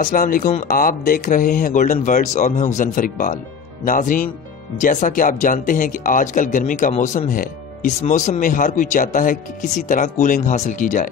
अस्सलाम वालेकुम, आप देख रहे हैं गोल्डन वर्ड्स और मैं हूं ज़नफर इकबाल। नाजरीन, जैसा कि आप जानते हैं कि आजकल गर्मी का मौसम है। इस मौसम में हर कोई चाहता है कि किसी तरह कूलिंग हासिल की जाए।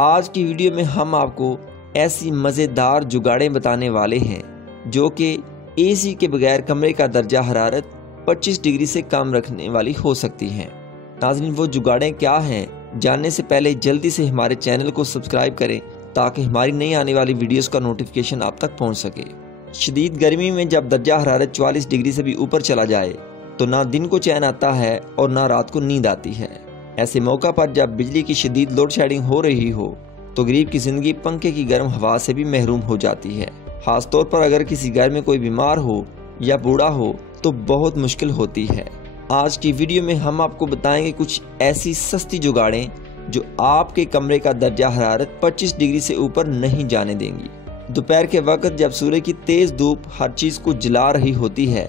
आज की वीडियो में हम आपको ऐसी मज़ेदार जुगाड़ें बताने वाले हैं जो कि एसी के बगैर कमरे का दर्जा हरारत 25 डिग्री से कम रखने वाली हो सकती हैं। नाजरीन, वो जुगाड़ें क्या हैं, जानने से पहले जल्दी से हमारे चैनल को सब्सक्राइब करें ताकि हमारी नई आने वाली वीडियोस का नोटिफिकेशन आप तक पहुंच सके। शदीद गर्मी में जब दर्जा हरारत 44 डिग्री से भी ऊपर चला जाए तो ना दिन को चैन आता है और ना रात को नींद आती है। ऐसे मौका पर जब बिजली की शदीद लोड शेडिंग हो रही हो तो गरीब की जिंदगी पंखे की गर्म हवा से भी महरूम हो जाती है। खास तौर पर अगर किसी घर में कोई बीमार हो या बूढ़ा हो तो बहुत मुश्किल होती है। आज की वीडियो में हम आपको बताएंगे कुछ ऐसी सस्ती जुगाड़ें जो आपके कमरे का दर्जा हरारत 25 डिग्री से ऊपर नहीं जाने देंगी। दोपहर के वक्त जब सूर्य की तेज धूप हर चीज को जला रही होती है,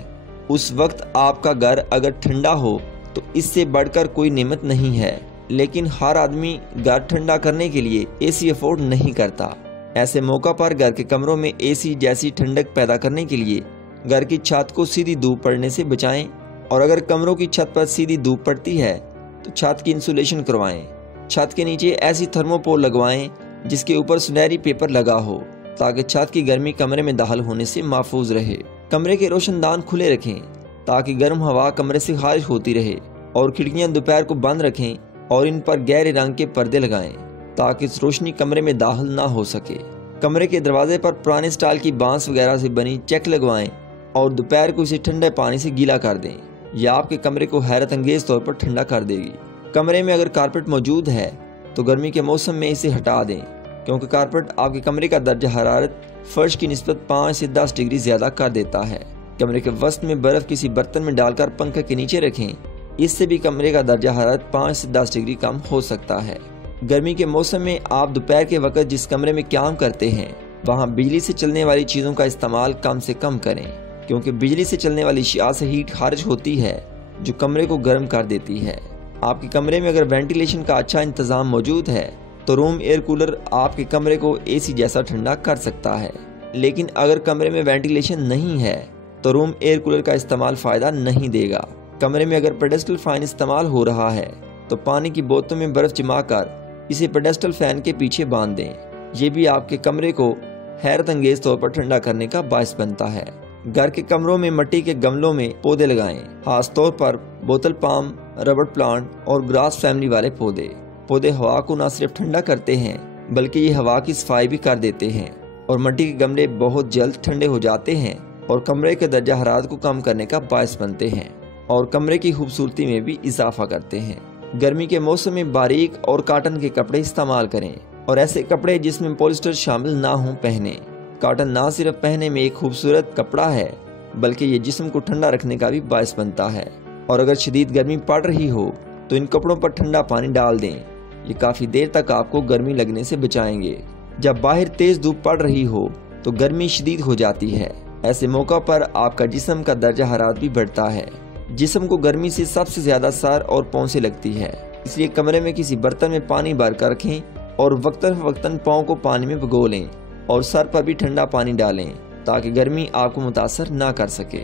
उस वक्त आपका घर अगर ठंडा हो तो इससे बढ़कर कोई नेमत नहीं है। लेकिन हर आदमी घर ठंडा करने के लिए एसी अफोर्ड नहीं करता। ऐसे मौका पर घर के कमरों में एसी जैसी ठंडक पैदा करने के लिए घर की छत को सीधी धूप पड़ने से बचाएं, और अगर कमरों की छत पर सीधी धूप पड़ती है तो छत की इंसुलेशन करवाएं। छत के नीचे ऐसी थर्मोपोल लगवाएं जिसके ऊपर सुनहरी पेपर लगा हो ताकि छत की गर्मी कमरे में दाखिल होने से महफूज रहे। कमरे के रोशनदान खुले रखें ताकि गर्म हवा कमरे से खारिज होती रहे, और खिड़कियां दोपहर को बंद रखें और इन पर गहरे रंग के पर्दे लगाएं ताकि रोशनी कमरे में दाखिल ना हो सके। कमरे के दरवाजे पर पुराने स्टाइल की बांस वगैरह से बनी चेक लगवाएं और दोपहर को इसे ठंडे पानी से गीला कर दें। यह आपके कमरे को हैरत अंगेज तौर पर ठंडा कर देगी। कमरे में अगर कारपेट मौजूद है तो गर्मी के मौसम में इसे हटा दें, क्योंकि कारपेट आपके कमरे का दर्जा हरारत फर्श की निस्बत 5 से 10 डिग्री ज्यादा कर देता है। कमरे के वस्त में बर्फ किसी बर्तन में डालकर पंखे के नीचे रखें, इससे भी कमरे का दर्जा हरारत 5 से 10 डिग्री कम हो सकता है। गर्मी के मौसम में आप दोपहर के वक्त जिस कमरे में काम करते हैं वहाँ बिजली से चलने वाली चीजों का इस्तेमाल कम से कम करें, क्योंकि बिजली से चलने वाली अशिया से हीट खारिज होती है जो कमरे को गर्म कर देती है। आपके कमरे में अगर वेंटिलेशन का अच्छा इंतजाम मौजूद है तो रूम एयर कूलर आपके कमरे को एसी जैसा ठंडा कर सकता है। लेकिन अगर कमरे में वेंटिलेशन नहीं है तो रूम एयर कूलर का इस्तेमाल फायदा नहीं देगा। कमरे में अगर पेडेस्टल फैन इस्तेमाल हो रहा है तो पानी की बोतल में बर्फ जमा कर इसे पेडेस्टल फैन के पीछे बांध दें। ये भी आपके कमरे को हैरत अंगेज तौर पर ठंडा करने का बायस बनता है। घर के कमरों में मिट्टी के गमलों में पौधे लगाएं, खास तौर पर बोतल पाम, रबर प्लांट और ग्रास फैमिली वाले पौधे हवा को न सिर्फ ठंडा करते हैं बल्कि ये हवा की सफाई भी कर देते हैं, और मिट्टी के गमले बहुत जल्द ठंडे हो जाते हैं और कमरे के दर्जा हरारत को कम करने का बायस बनते हैं और कमरे की खूबसूरती में भी इजाफा करते हैं। गर्मी के मौसम में बारीक और कॉटन के कपड़े इस्तेमाल करें, और ऐसे कपड़े जिसमें पॉलिस्टर शामिल ना हो पहने। कॉटन ना सिर्फ पहने में एक खूबसूरत कपड़ा है बल्कि ये जिस्म को ठंडा रखने का भी बायस बनता है। और अगर शदीद गर्मी पड़ रही हो तो इन कपड़ों पर ठंडा पानी डाल दें, ये काफी देर तक आपको गर्मी लगने से बचाएंगे। जब बाहर तेज धूप पड़ रही हो तो गर्मी शदीद हो जाती है। ऐसे मौका पर आपका जिस्म का दर्जा हरारत भी बढ़ता है। जिस्म को गर्मी से सबसे ज्यादा सर और पाँव से लगती है, इसलिए कमरे में किसी बर्तन में पानी भर कर रखें और वक्तन पाँव को पानी में भिगो लें और सर पर भी ठंडा पानी डालें ताकि गर्मी आपको मुतासर ना कर सके।